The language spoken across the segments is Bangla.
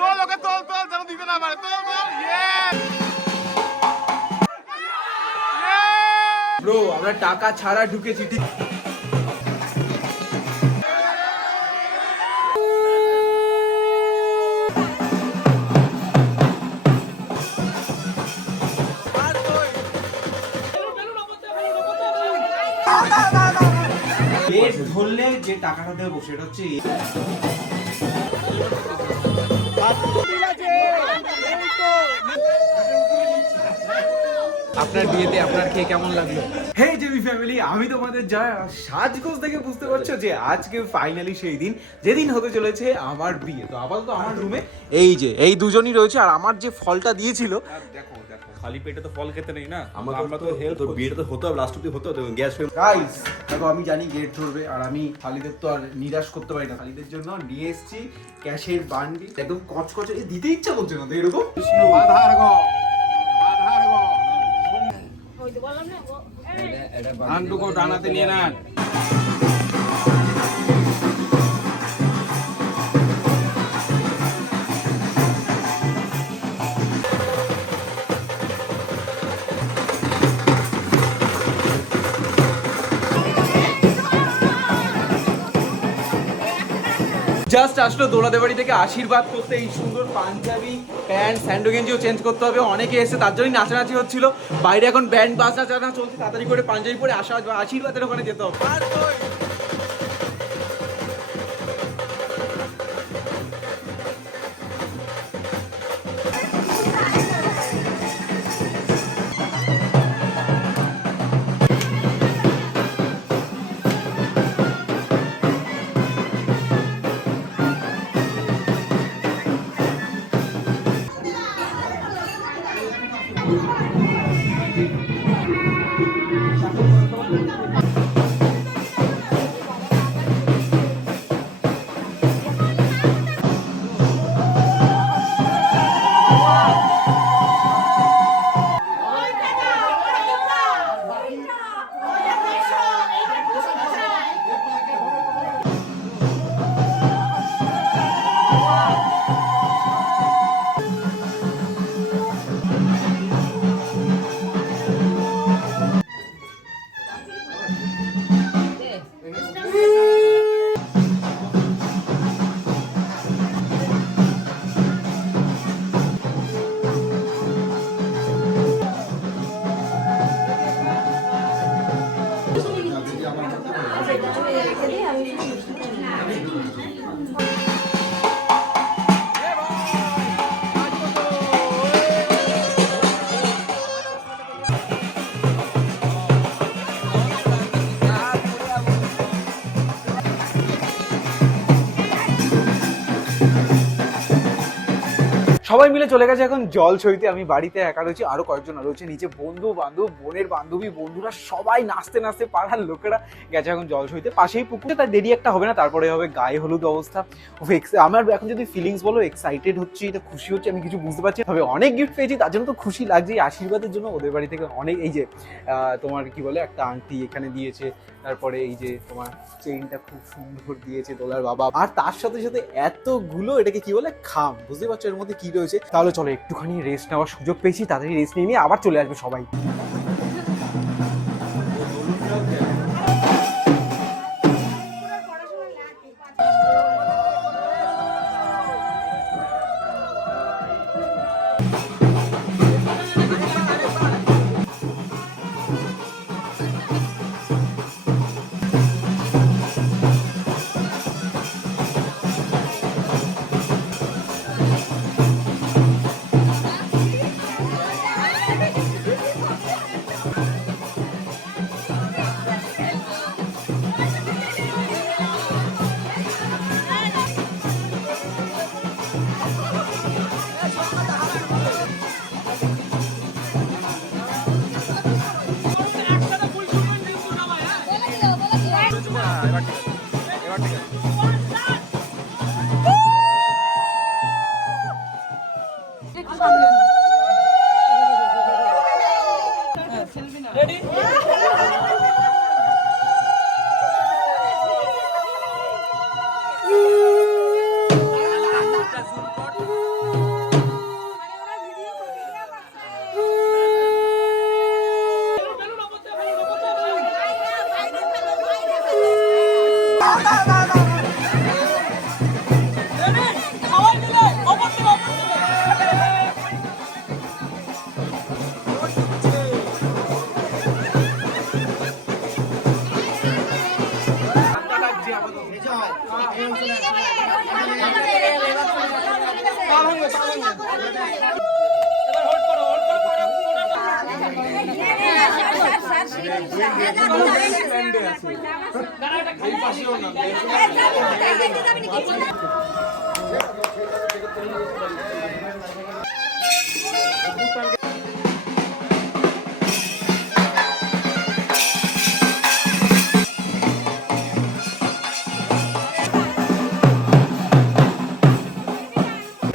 তোল ওকে, তোল তোল, যেন দিতে না পারে। তোল তোল, ব্রো আমরা টাকা ছাড়া ঢুকেছি ঠিক। গেট ধরলে যে টাকাটা দেবো সেটা হচ্ছে আপনার বিয়েতে আপনার খেয়ে কেমন লাগলো? হে জেবি ফ্যামিলি, আমি তোমাদের যা সাজগোজ দেখে বুঝতে পারছো যে আজকে ফাইনালি সেই দিন যেদিন হতে চলেছে আমার বিয়ে। তো আপাতত আমার রুমে এই দুজনই রয়েছে, আর আমার যে ফলটা দিয়েছিল দেখো খালি পেটে তো ফল খেতে নেই না, আমরা তো হেল্প, তোর বিয়েটা তো হতে হবে, লাস্ট অব্দি হতে হবে, গ্যাস হয়ে। গাইস দেখো আমি জানি গেট ধরবে, আর আমি খালিদের তো আর নিরাশ করতে পারি না। খালিদের জন্য নিয়ে এসেছি ক্যাশের বান্ডি, একদম কচকচে, দিতে ইচ্ছা করছে না তো এরকম। আধার গো, আধার গো। আন্টুকো ডানাতে নিয়ে নেন। জাস্ট আসলো দোলাদের বাড়ি থেকে আশীর্বাদ করতে। এই সুন্দর পাঞ্জাবি প্যান্ট স্যান্ডো গেঞ্জিও চেঞ্জ করতে হবে, অনেকে এসে তার জন্যই নাচানাচি হচ্ছিল। বাইরে এখন ব্যান্ড বাজনা চানা চলছে, তাড়াতাড়ি করে পাঞ্জাবি পরে আশীর্বাদের ওখানে যেতে হবে। সবাই মিলে চলে গেছে এখন জল ছইতে। আমি বাড়িতে একা রয়েছি, আরো কয়েকজন রয়েছে নিচে, বন্ধু বান্ধব, বোনের বান্ধবী, বন্ধুরা সবাই নাচতে নাচতে, পাড়ার লোকেরা গেছে এখন জল ছইতে। পাশেই পুকুরে, তার দেরি একটা হবে না, তারপরে হবে গায়ে হলুদ অবস্থা। আমার এখন যদি ফিলিংস বলো, এক্সাইটেড হচ্ছি, এটা খুশি হচ্ছে, আমি কিছু বুঝতে পারছি। তবে অনেক গিফট পেয়েছি, তার জন্য তো খুশি লাগছে। এই আশীর্বাদের জন্য ওদের বাড়ি থেকে অনেক, এই যে তোমার কি বলে একটা আংটি এখানে দিয়েছে, তারপরে এই যে তোমার চেইনটা খুব সুন্দর দিয়েছে দোলার বাবা, আর তার সাথে সাথে এতগুলো, এটাকে কি বলে, খাম। বুঝতে পারছো এর মধ্যে কি রয়েছে? তাহলে চলো একটুখানি রেস্ট নেওয়ার সুযোগ পেয়েছি, তাড়াতাড়ি রেস্ট নিয়ে আবার চলে আসবে সবাই।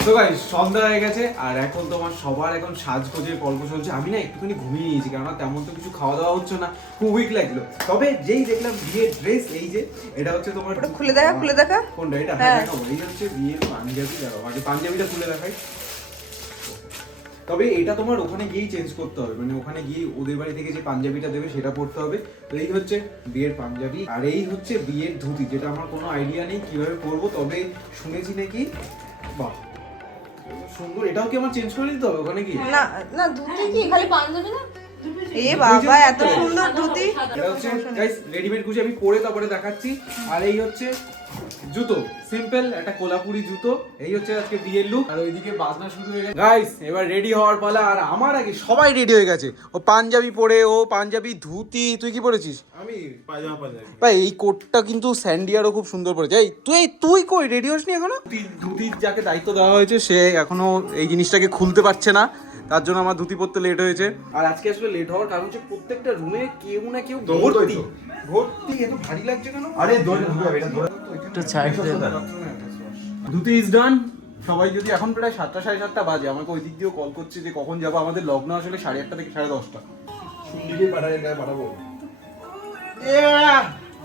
তো গাইস সন্ধ্যা হয়ে গেছে আর এখন তোমার সবার এখন সাজগোজের পর্ব চলছে। আমি না একটুখানি ঘুমিয়ে নিয়েছি, কেননা তেমন তো কিছু খাওয়া দাওয়া হচ্ছে না, খুব উইক লাগলো। তবে যেই দেখলাম বিয়ের ড্রেস, এই যে এটা হচ্ছে তোমার খুলে দেখা কোনটা এটা? হ্যাঁ। হ্যাঁ দেখাবো। এই হচ্ছে বিয়ের পাঞ্জাবি। দাঁড়াও আগে পাঞ্জাবিটা খুলে দেখাই। তবে এটা তোমার ওখানে গিয়েই চেঞ্জ করতে হবে, মানে ওখানে গিয়ে ওদের বাড়ি থেকে যে পাঞ্জাবিটা দেবে সেটা পরতে হবে। তো এই হচ্ছে বিয়ের পাঞ্জাবি আর এই হচ্ছে বিয়ের ধুতি, যেটা আমার কোনো আইডিয়া নেই কিভাবে পরবো। তবে শুনেছি নাকি বাহ সুন্দর, এটাও কি আমার চেঞ্জ করে দিতে হবে ওখানে গিয়ে? না না ধুতি কি খালি পাঞ্জাবি না? এ বাবা এত সুন্দর ধুতি। এটা হচ্ছে গাইস রেডিমেড কুচি, আমি পরে তারপরে দেখাচ্ছি। আর এই হচ্ছে জুতো, সিম্পল একটা কোলাপুরি জুতো। এই হচ্ছে আজকে বিয়ের লুক। আর ওইদিকে বাজনা শুরু হয়ে গেছে গাইস, এবার রেডি হওয়ার পালা। আর আমার আগে সবাই রেডি হয়ে গেছে। ও পাঞ্জাবি পরে, ও পাঞ্জাবি ধুতি। তুই কি পরেছিস? আমি পায়জামা পাঞ্জাবি। ভাই এই কোটটা কিন্তু স্যান্ডিয়ারও খুব সুন্দর পরেছে। এই তুই কই রেডি হসনি এখনো? ধুতির যাকে দায়িত্ব দেওয়া হয়েছে সে এখনো এই জিনিসটাকে খুলতে পারছে না, তার জন্য আমার ধুতি পরতে লেট হয়েছে। আর আজকে আসলে লেট হওয়ার কারণ হচ্ছে প্রত্যেকটা রুমে কেউ না কেউ ভর্তি ভর্তি। এত ভারী লাগছে কেন? আরে ধরে এটা ধরে একটু ছাইড দে না। Dhoti is done. সবাই যদি এখন প্রায় 7টা 7:30 বাজে, আমাকে ওই দিক দিয়েও কল করছে যে কখন যাবো। আমাদের লগ্ন আসলে 8:30 থেকে 10:30। সুন্দরী পাঠাবো।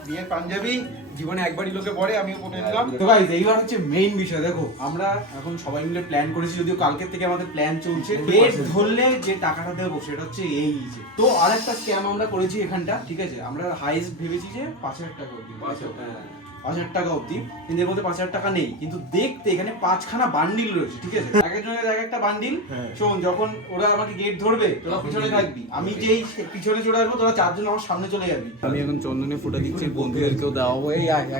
বিয়ের পাঞ্জাবি জীবনে একবারই লোকে পরে, আমিও পরে নিলাম। তো গাইস এইবার হচ্ছে মেইন বিষয়। দেখো আমরা এখন সবাই মিলে প্ল্যান করেছি, যদিও কালকের থেকে আমাদের প্ল্যান চলছে। ডেট ধরলে যে টাকাটা দেবো সেটা হচ্ছে এই যে। তো আরেকটা স্ক্যাম আমরা করেছি এখানটা, ঠিক আছে? আমরা হাইস্ট ভেবেছি যে 5,000 টাকা অবধি। 5,000 টাকা অবধি, কিন্তু এর মধ্যে 5,000 টাকা নেই। কিন্তু দেখতে এখানে 5খানা বান্ডিল রয়েছে, ঠিক আছে? এক একজনের এক একটা বান্ডিল। শোন, যখন ওরা আমাকে গেট ধরবে তোরা পিছনে থাকবি, আমি যেই পিছনে চলে আসবো তোরা 4 জন আমার সামনে চলে যাবি। আমি এখন চন্দনে ফুটা দিচ্ছি, বন্ধুদেরকেও দেওয়াবো। এই আরে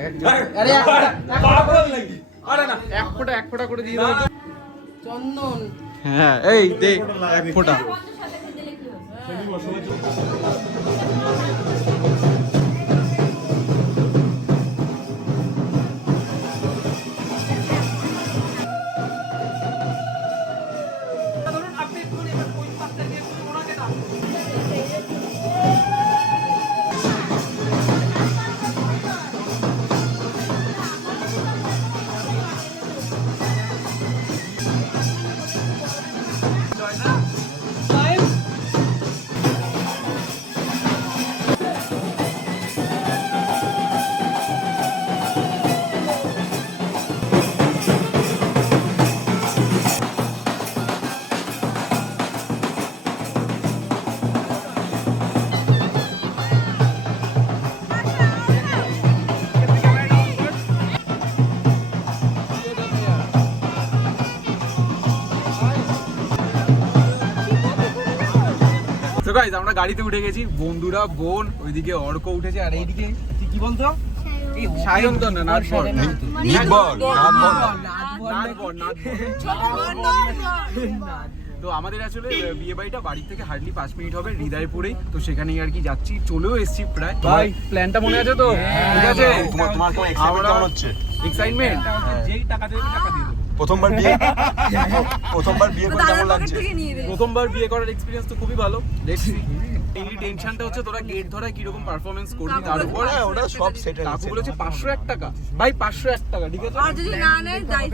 আরে না, এক ফোঁটা করে দিয়ে দাও চন্দন। হ্যাঁ এই দে এক ফোঁটা। তো গাইস আমরা গাড়িতে উঠে গেছি, বন্ধুরা, বোন, ওইদিকে অর্ক উঠেছে, আর এইদিকে কি বলতো? সায়ন তো না, নাটবর। তো আমাদের আসলে বিয়ে বাড়িটা বাড়ি থেকে হার্ডলি 5 মিনিট হবে, হৃদয়পুরে। তো সেখানেই আর কি যাচ্ছি, চলেও এসেছি প্রায়। ভাই প্ল্যানটা মনে আছে তো? ঠিক আছে, তোমার কেমন এক্সাইটমেন্ট কেমন হচ্ছে? এক্সাইটমেন্ট যেই টাকা দেবে টাকা দিয়ে দেবো। প্রথমবার বিয়ে করে কেমন লাগছে? প্রথমবার বিয়ে করার এক্সপেরিয়েন্স তো খুবই ভালো। দেখছি এই টেনশনটা হচ্ছে তোরা গেট ধরায় কি রকম পারফরম্যান্স করবি, তার উপর ওটা সব সেটেল কাকু বলেছে 501 টাকা। ভাই 501 টাকা, ঠিক আছে? আর যদি না নেয় যাই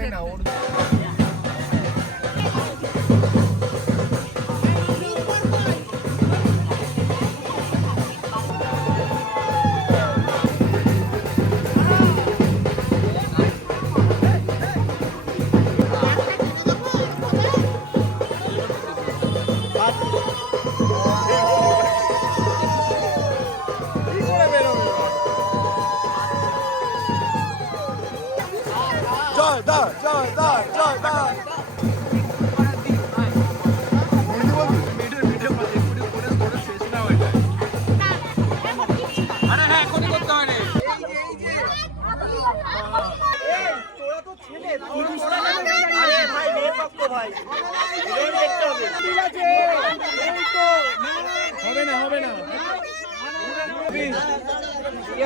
জয় দা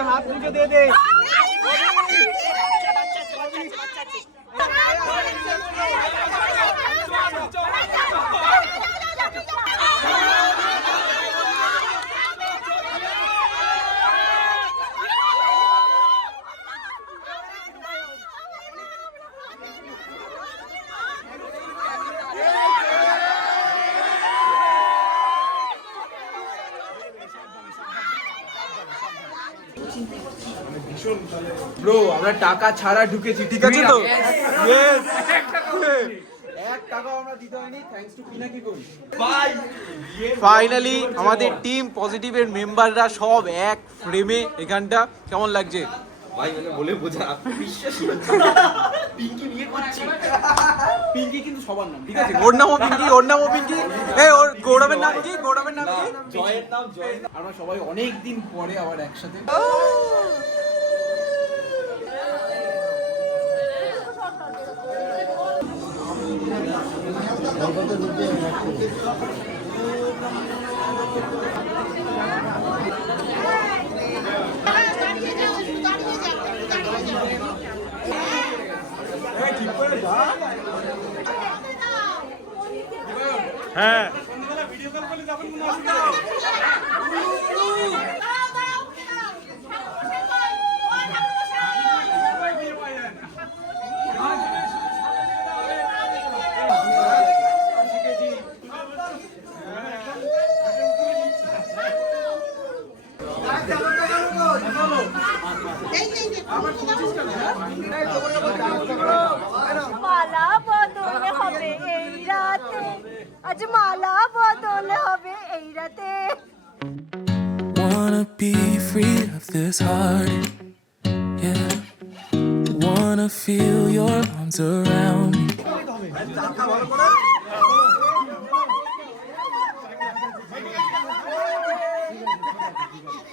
হাত মুখে দিয়ে দে। ব্রো আমরা টাকা ছাড়া ঢুকেছি, ঠিক আছে তো? ইয়েস, 1 টাকাও আমরা দিতে হয়নি, থ্যাঙ্কস টু পিনাকি কই। ফাইনালি আমাদের টিম পজিটিভের মেম্বাররা সব এক ফ্রেমে এখানটা। কেমন লাগছে ভাই মানে বলে বোঝা বিশ্বাসই পিঙ্কি বিয়ে করছি। পিঙ্কি কিন্তু সবার নাম, ঠিক আছে? ওর নামও পিঙ্কি, ওর নামও পিঙ্কি। এই ওর গৌরবের নাম কি? গৌরবের নাম কি? জয়ের নাম জয়। আমরা সবাই অনেক দিন পরে আবার একসাথে। হ্যাঁ মালা বদলে হবে এই রাতে, আজ মালা বদলে হবে এই রাতে। Wanna be free of this heart, yeah. Wanna feel your arms around me.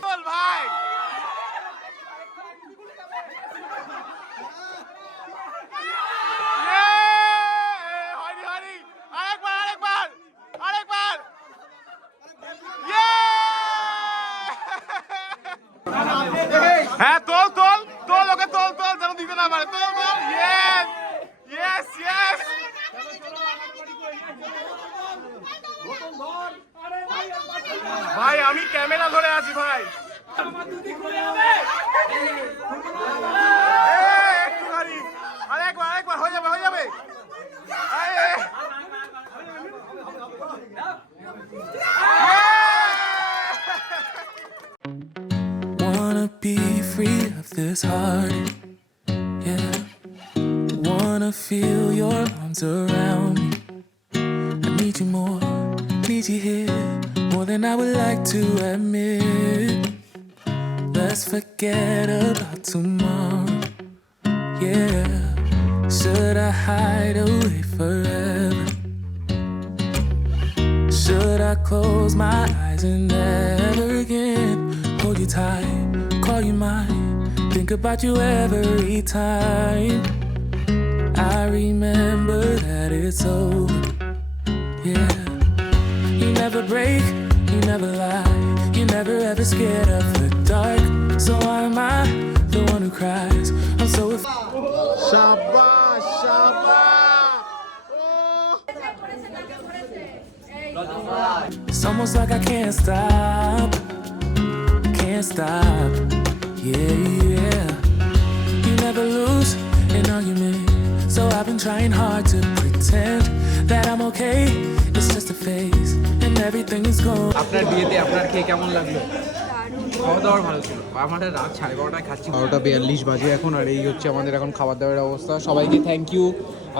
বল ভাই হরি হরি আরেকবার আরেকবার আরেকবার হ্যাঁ তোল তোল তোল ওকে তোল তোল যেন দিতে না পারে তোল তোল ইয়েস ইয়েস ইয়েস ভাই আমি ক্যামেরা ধরে আছি ভাই একটুখানি আরেকবার আরেকবার হয়ে যাবে হয়ে যাবে Wanna be free of this heart, yeah. Wanna feel your arms around me. I need you more, need you here, more than I would like to admit. Let's forget about tomorrow, yeah. Should I hide away forever? Should I close my eyes and never again hold you tight, call you mine, think about you every time? I remember that it's over, yeah. You never break, you never lie, you never ever scared of the dark. So why am I the one who cries? I'm so শাবাশ শাবাশ It's almost like I can't stop, yeah, yeah. You never lose an argument, so I've been trying hard to pretend that I'm okay. It's just a phase, and everything is gone. আপনার বিয়েতে আপনার খেয়ে কেমন লাগলো? খাওয়া দাওয়ার ভালো ছিল। আমাদের রাত 12:30টায় খাচ্ছি, 12:42 বাজে এখন। আর এই হচ্ছে আমাদের এখন খাবার দাবারের অবস্থা। সবাইকে থ্যাংক ইউ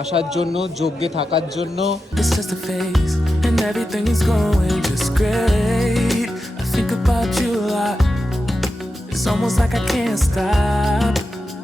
আসার জন্য, যোগ্যে থাকার জন্য। It's just a phase, and everything is going just great. I think about you a lot. It's almost like I can't stop.